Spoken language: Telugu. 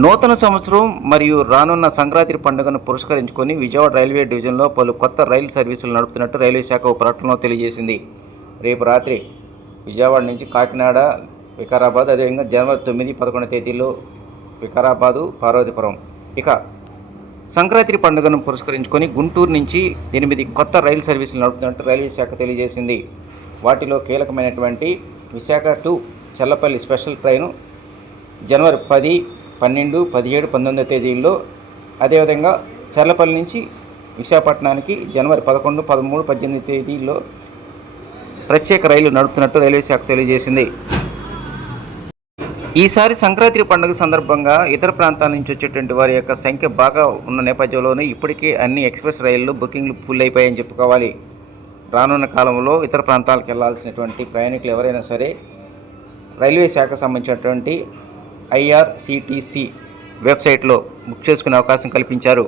నూతన సంవత్సరం మరియు రానున్న సంక్రాంతి పండుగను పురస్కరించుకొని విజయవాడ రైల్వే డివిజన్లో పలు కొత్త రైలు సర్వీసులు నడుపుతున్నట్టు రైల్వే శాఖ ఒక ప్రకటనలో తెలియజేసింది. రేపు రాత్రి విజయవాడ నుంచి కాకినాడ, వికారాబాద్, అదేవిధంగా జనవరి 9, 11 తేదీల్లో వికారాబాదు, పార్వతీపురం. ఇక సంక్రాంతి పండుగను పురస్కరించుకొని గుంటూరు నుంచి 8 కొత్త రైలు సర్వీసులు నడుపుతున్నట్టు రైల్వే శాఖ తెలియజేసింది. వాటిలో కీలకమైనటువంటి Visakha to Challapalli special train జనవరి 10, 12, 17, 19 తేదీల్లో, అదేవిధంగా చర్లపల్లి నుంచి విశాఖపట్నానికి జనవరి 11, 13, 18 తేదీల్లో ప్రత్యేక రైలు నడుపుతున్నట్టు రైల్వే శాఖ తెలియజేసింది. ఈసారి సంక్రాంతి పండుగ సందర్భంగా ఇతర ప్రాంతాల నుంచి వచ్చేటువంటి వారి యొక్క సంఖ్య బాగా ఉన్న నేపథ్యంలోనే ఇప్పటికే అన్ని ఎక్స్ప్రెస్ రైళ్లు బుకింగ్లు ఫుల్ అయిపోయాయని చెప్పుకోవాలి. రానున్న కాలంలో ఇతర ప్రాంతాలకు వెళ్లాల్సినటువంటి ప్రయాణికులు ఎవరైనా సరే రైల్వే శాఖకు సంబంధించినటువంటి IRCTC వెబ్సైట్లో బుక్ చేసుకునే అవకాశం కల్పించారు.